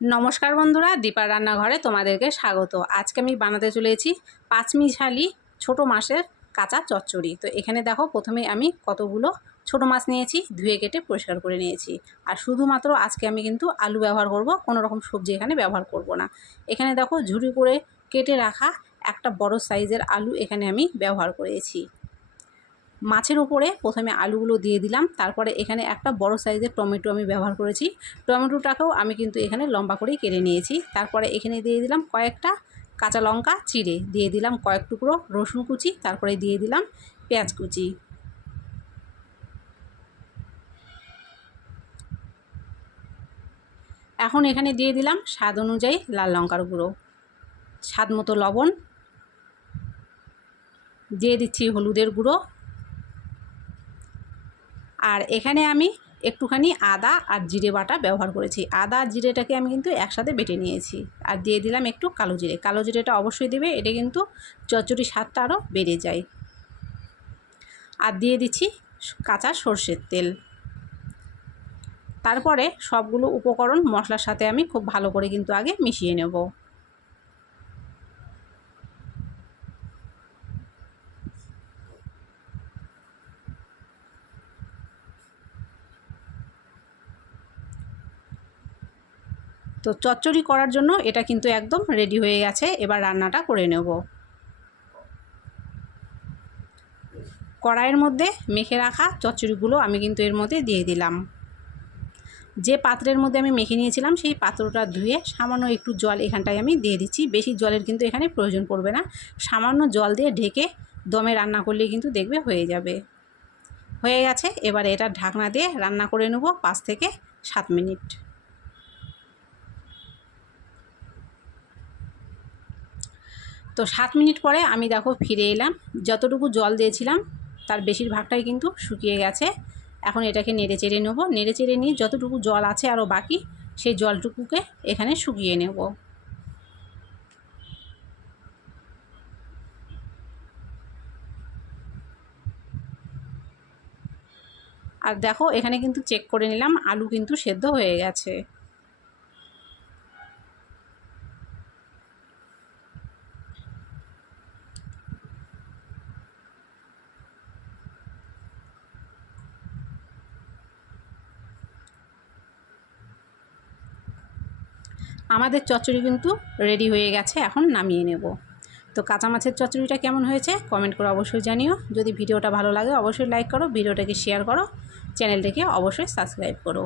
নমস্কার বন্ধুরা, দীপার রান্নাঘরে তোমাদেরকে স্বাগত। আজকে আমি বানাতে চলেছি পাঁচমিশালি ছোট মাছের কাঁচা চচ্চড়ি। তো এখানে দেখো, প্রথমে আমি কতগুলো ছোট মাছ নিয়েছি, ধুয়ে কেটে পরিষ্কার করে নিয়েছি। আর শুধুমাত্র আজকে আমি কিন্তু আলু ব্যবহার করব, কোনো রকম সবজি এখানে ব্যবহার করব না। এখানে দেখো, ঝুরি করে কেটে রাখা একটা বড় সাইজের আলু এখানে আমি ব্যবহার করেছি। মাছের উপরে প্রথমে আলুগুলো দিয়ে দিলাম, তারপরে এখানে একটা বড় সাইজের টমেটো আমি ব্যবহার করেছি। টমেটোটাকেও আমি কিন্তু এখানে লম্বা করেই কেটে নিয়েছি। তারপরে এখানে দিয়ে দিলাম কয়েকটা কাঁচা লঙ্কা চিড়ে, দিয়ে দিলাম কয়েক টুকরো রসুন কুচি, তারপরে দিয়ে দিলাম পেঁয়াজ কুচি। এখন এখানে দিয়ে দিলাম স্বাদ অনুযায়ী লাল লঙ্কার গুঁড়ো, স্বাদ মতো লবণ, দিয়ে দিচ্ছি হলুদের গুঁড়ো। আর এখানে আমি একটুখানি আদা আর জিরে বাটা ব্যবহার করেছি। আদা আর জিরেটাকে আমি কিন্তু একসাথে বেটে নিয়েছি। আর দিয়ে দিলাম একটু কালো জিরে। কালো জিরেটা অবশ্যই দেবে, এটা কিন্তু চচ্চড়ির স্বাদটা আরও বেড়ে যায়। আর দিয়ে দিচ্ছি কাঁচা সর্ষের তেল। তারপরে সবগুলো উপকরণ মশলার সাথে আমি খুব ভালো করে কিন্তু আগে মিশিয়ে নেব। তো চচ্চড়ি করার জন্য এটা কিন্তু একদম রেডি হয়ে গেছে। এবার রান্নাটা করে নেব। কড়াইয়ের মধ্যে মেখে রাখা চচ্চড়িগুলো আমি কিন্তু এর মধ্যে দিয়ে দিলাম। যে পাত্রের মধ্যে আমি মেখে নিয়েছিলাম সেই পাত্রটা ধুয়ে সামান্য একটু জল এখানটায় আমি দিয়ে দিচ্ছি। বেশি জলের কিন্তু এখানে প্রয়োজন পড়বে না। সামান্য জল দিয়ে ঢেকে দমে রান্না করলেই কিন্তু দেখবে হয়ে যাবে। হয়ে গেছে। এবারে এটা ঢাকনা দিয়ে রান্না করে নেব 5 থেকে 7 মিনিট। তো 7 মিনিট পরে আমি দেখো ফিরে এলাম। যতটুকু জল দিয়েছিলাম তার বেশিরভাগটাই কিন্তু শুকিয়ে গেছে। এখন এটাকে নেড়ে চেড়ে নেব। নেড়ে চেড়ে নিয়ে যতটুকু জল আছে আরও বাকি, সেই জলটুকুকে এখানে শুকিয়ে নেব। আর দেখো, এখানে কিন্তু চেক করে নিলাম, আলু কিন্তু সেদ্ধ হয়ে গেছে। আমাদের চচ্চড়ি কিন্তু রেডি হয়ে গেছে, এখন নামিয়ে নেব। তো কাঁচা মাছের চচ্চড়িটা কেমন হয়েছে কমেন্ট করে অবশ্যই জানিও। যদি ভিডিওটা ভালো লাগে অবশ্যই লাইক করো, ভিডিওটাকে শেয়ার করো, চ্যানেলটাকে অবশ্যই সাবস্ক্রাইব করো।